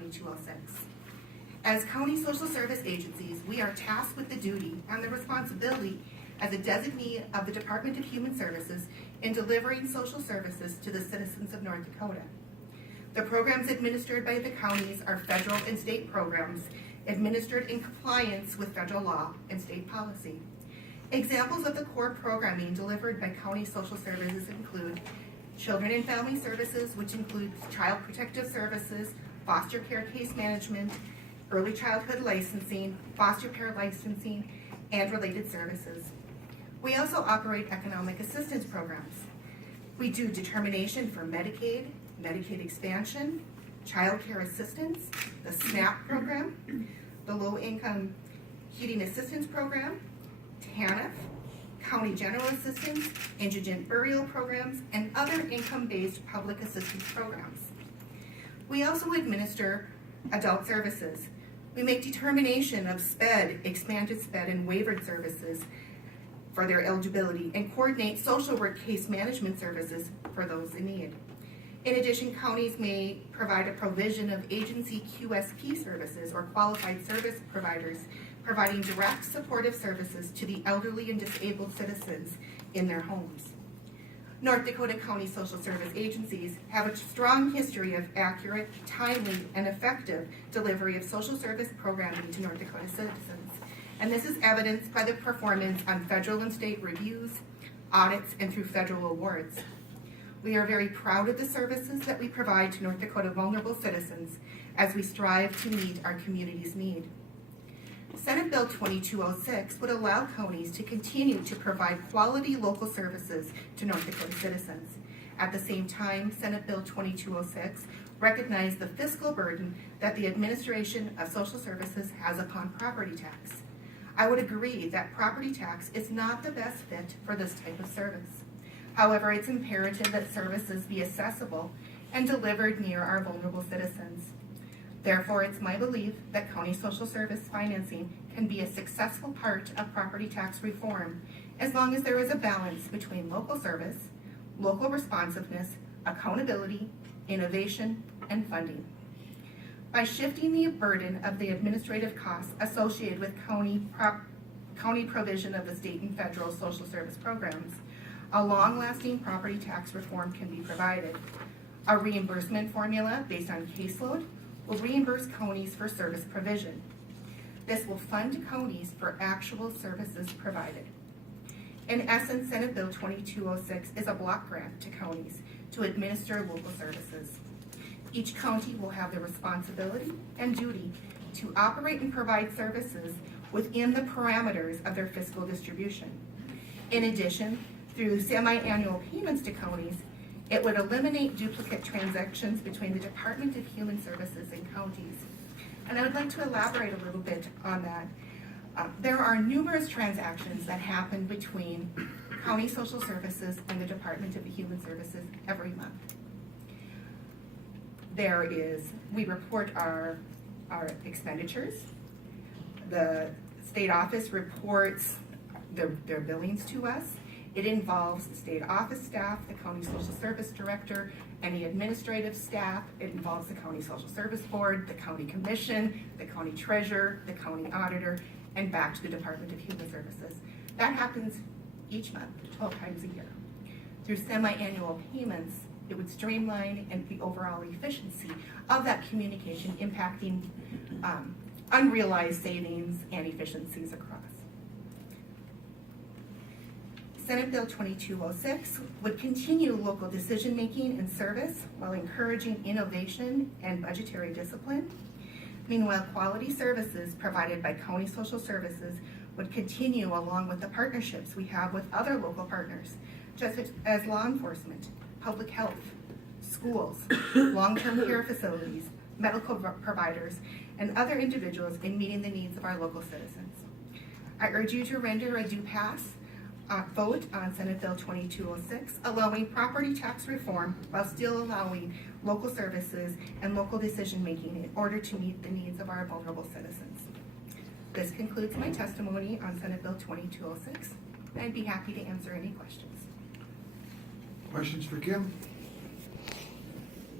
2206. As county social service agencies, we are tasked with the duty and the responsibility as a designee of the Department of Human Services in delivering social services to the citizens of North Dakota. The programs administered by the counties are federal and state programs administered in compliance with federal law and state policy. Examples of the core programming delivered by county social services include children and family services, which includes child protective services, foster care case management, early childhood licensing, foster care licensing, and related services. We also operate economic assistance programs. We do determination for Medicaid, Medicaid expansion, child care assistance, the SNAP program, the low income heating assistance program, TANF, county general assistance, indigent burial programs, and other income-based public assistance programs. We also administer adult services. We make determination of SPED, expanded SPED, and waivered services for their eligibility, and coordinate social work case management services for those in need. In addition, counties may provide a provision of agency QSP services or qualified service providers, providing direct supportive services to the elderly and disabled citizens in their homes. North Dakota County Social Service Agencies have a strong history of accurate, timely, and effective delivery of social service programming to North Dakota citizens. And this is evidenced by the performance on federal and state reviews, audits, and through federal awards. We are very proud of the services that we provide to North Dakota vulnerable citizens as we strive to meet our community's need. Senate Bill 2206 would allow counties to continue to provide quality local services to North Dakota citizens. At the same time, Senate Bill 2206 recognized the fiscal burden that the administration of social services has upon property tax. I would agree that property tax is not the best fit for this type of service. However, it's imperative that services be accessible and delivered near our vulnerable citizens. Therefore, it's my belief that county social service financing can be a successful part of property tax reform as long as there is a balance between local service, local responsiveness, accountability, innovation, and funding. By shifting the burden of the administrative costs associated with county provision of the state and federal social service programs, a long-lasting property tax reform can be provided. A reimbursement formula based on caseload will reimburse counties for service provision. This will fund counties for actual services provided. In essence, Senate Bill 2206 is a block grant to counties to administer local services. Each county will have the responsibility and duty to operate and provide services within the parameters of their fiscal distribution. In addition, through semi-annual payments to counties, it would eliminate duplicate transactions between the Department of Human Services and counties. And I would like to elaborate a little bit on that. There are numerous transactions that happen between county social services and the Department of Human Services every month. We report our expenditures. The state office reports their billings to us. It involves the state office staff, the county social service director, any administrative staff. It involves the county social service board, the county commission, the county treasurer, the county auditor, and back to the Department of Human Services. That happens each month, 12 times a year. Through semi-annual payments, it would streamline and the overall efficiency of that communication, impacting unrealized savings and efficiencies across. Senate Bill 2206 would continue local decision-making and service while encouraging innovation and budgetary discipline. Meanwhile, quality services provided by county social services would continue along with the partnerships we have with other local partners, just as law enforcement, public health, schools, long-term care facilities, medical providers, and other individuals in meeting the needs of our local citizens. I urge you to render a due pass vote on Senate Bill 2206, allowing property tax reform while still allowing local services and local decision-making in order to meet the needs of our vulnerable citizens. This concludes my testimony on Senate Bill 2206. I'd be happy to answer any questions. Questions for Kim?